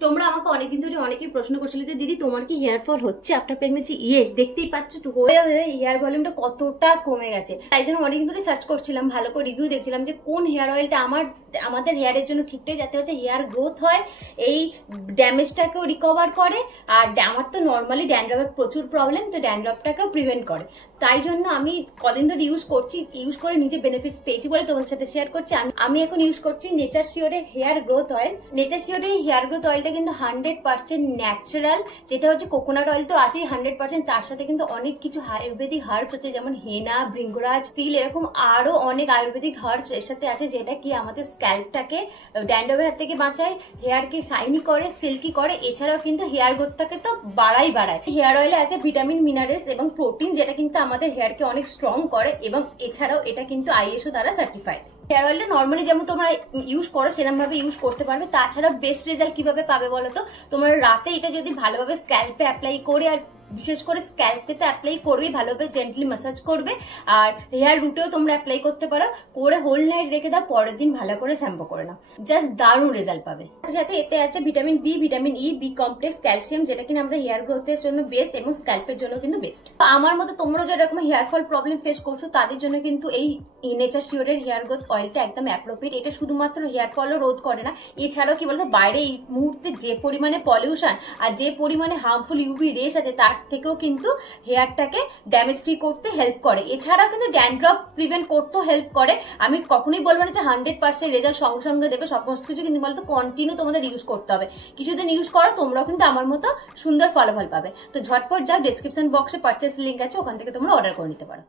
তোমরা আমাকে অনেকদিন ধরে অনেকেই প্রশ্ন করছিলে যে দিদি তোমার কি হেয়ার ফল হচ্ছে আফটার প্রেগনেন্সি? ইয়েস, দেখতেই পাচ্ছ হয়ে হয়ে হেয়ার ভলিউমটা কতটা কমে গেছে। তাই জন্য অনেকদিন ধরে সার্চ করছিলাম, ভালো করে রিভিউ দেখছিলাম যে কোন হেয়ার অয়েলটা আমাদের হেয়ারের জন্য ঠিকঠাক, যাতে হচ্ছে হেয়ার গ্রোথ হয়, এই ড্যামেজটাকেও রিকভার করে। আর আমার তো নর্মালি ড্যান্ড্রফের প্রচুর প্রবলেম, তো ড্যান্ড্রফটাকেও প্রিভেন্ট করে। তাই জন্য আমি কদিন ধরে ইউজ করে নিজে বেনিফিটস পেয়েছি বলে তোমাদের সাথে শেয়ার করছি। আমি এখন ইউজ করছি নেচার শিওরের হেয়ার গ্রোথ অয়েল। নেচার শিওরের হেয়ার গ্রোথ অয়েলটা কিন্তু 100% ন্যাচারাল, যেটা হচ্ছে কোকোনাট অয়েল তো আছেই 100%, তার সাথে কিন্তু অনেক কিছু আয়ুর্বেদিক হার্বস আছে, যেমন হেনা, ভৃঙ্গরাজ, তিল, এরকম আরো অনেক আয়ুর্বেদিক হার্বস এর সাথে আছে, যেটা কি আমাদের স্ক্যাল্পটাকে ড্যান্ড্রফের হাত থেকে বাঁচায়, হেয়ারকে শাইনি করে, সিল্কি করে। এছাড়াও কিন্তু হেয়ার গ্রোথটাকে তো বাড়ায়। হেয়ার অয়েলে আছে ভিটামিন, মিনারেলস এবং প্রোটিন, যেটা কিন্তু আমাদের হেয়ারকে অনেক স্ট্রং করে। এবং এছাড়াও এটা কিন্তু আইএসও দ্বারা সার্টিফাইড। হেয়ার অয়েলটা নর্মালি যেমন তোমরা ইউজ করো সেরকম ভাবে ইউজ করতে পারবে। তাছাড়া বেস্ট রেজাল্ট কিভাবে পাবে বলো তো? তোমরা রাতে এটা যদি ভালোভাবে স্ক্যাল্পে অ্যাপ্লাই করে, আর বিশেষ করে স্ক্যাল্পে তো অ্যাপ্লাই করবে, ভালোভাবে জেন্টলি ম্যাসাজ করবে, আর হেয়ার রুটেও তোমরা অ্যাপ্লাই করতে পারো, করে হোল নাইট রেখে দাও, পরের দিন ভালো করে শ্যাম্পু করে নাও, জাস্ট দারুণ রেজাল্ট পাবে। সাথে এতে আছে vitamin B, vitamin E, B complex, calcium, যেটা কিনা আমাদের হেয়ার গ্রোথের জন্য বেস্ট এবং স্ক্যাল্পের জন্য কিন্তু বেস্ট। আমার মতে তোমরা যারা এরকম হেয়ার ফল প্রবলেম ফেস করছো তাদের জন্য কিন্তু এই নেচার শিওরের হেয়ার গ্রোথ অয়েলটা একদম অ্যাপ্রোপ্রিয়েট। এটা শুধুমাত্র হেয়ার ফলও রোধ করে না, এছাড়াও কি বলতো বাইরে এই মুহূর্তে যে পরিমাণে পলিউশন আর যে পরিমাণে হার্মফুল ইউভি রেস আছে, তার থেকেও কিন্তু হেয়ারটাকে ড্যামেজ ফ্রি করতে হেল্প করে। এছাড়াও কিন্তু ড্যান্ড্রফ প্রিভেন্ট করতেও হেল্প করে। আমি কখনোই বলবো না যে 100% রেজাল্ট সঙ্গে সঙ্গে দেবে, সমস্ত কিছু কিন্তু বলতো কন্টিনিউ তোমাদের ইউজ করতে হবে। কিছুদিন ইউজ করো, তোমরাও কিন্তু আমার মতো সুন্দর ফলাফল পাবে। তো ঝটপট যাও, ডেসক্রিপশন বক্সে পারচেস লিঙ্ক আছে, ওখান থেকে তোমরা অর্ডার করে নিতে পারো।